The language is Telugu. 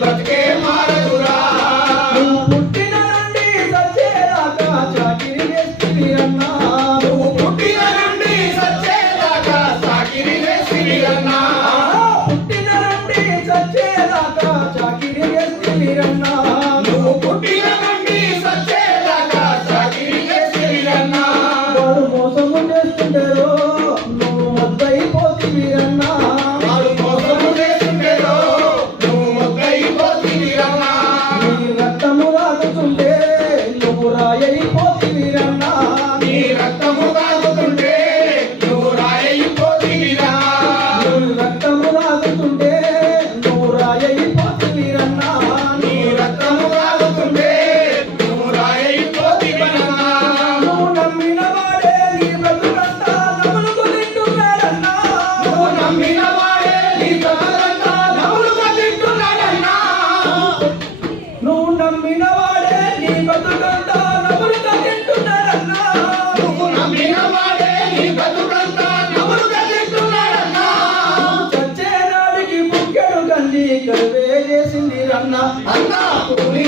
బతికే మారదురా నువ్వు పుట్టిన నుండి సచ్చేదాకా చాకిరి చేస్తివిరన్నా నువ్వు పుట్టిన నుండి సచ్చేదాకా చాకిరి చేస్తివిరన్నా పుట్టిన నుండి సచ్చేదాకా చాకిరి చేస్తివిరన్నా నువ్వు పుట్టిన నుండి సచ్చేదాకా చాకిరి చేస్తివిరన్నా వాడు మోసము చేస్తుంటారో నువ్వు మొద్దయిపోతివిరన్నా వాడు మోసము చేస్తుండేదో నువ్వు మొగ్గైపోతివిరన్నా నీ రక్తము రాగుతుంటే నువ్వు రాయైపోతివిరన్నా నీ రక్తము తాగుతుంటే నువ్వు రాయైపోతివిరా నీ రక్తము రాగుతుంటే నువ్వు రాయైపోతివిరన్నా నీ రక్తము తాగుతుంటే నువ్వు రాయైపోతివిరన్నా నువ్వు నమ్మిన వాడే నీ బ్రతుకంతా నములుకు తింటున్నాడన్నా నువ్వు నమ్మిన వాడే నీ బ్రతుకంతా నవ్వులుగా తింటున్నాడన్నా నువ్వు నమ్మిన వాడే నీ బ్రతుకంతా నములుకు తింటున్నాడన్నా నువ్వు నమ్మిన వాడే నీ బ్రతుకంతా నవ్వులుగా తింటున్నాడన్నా చచ్చే నాడికి ముఖ్యడు కన్నీ కరువే చేసింది రన్నా అన్నా కూలి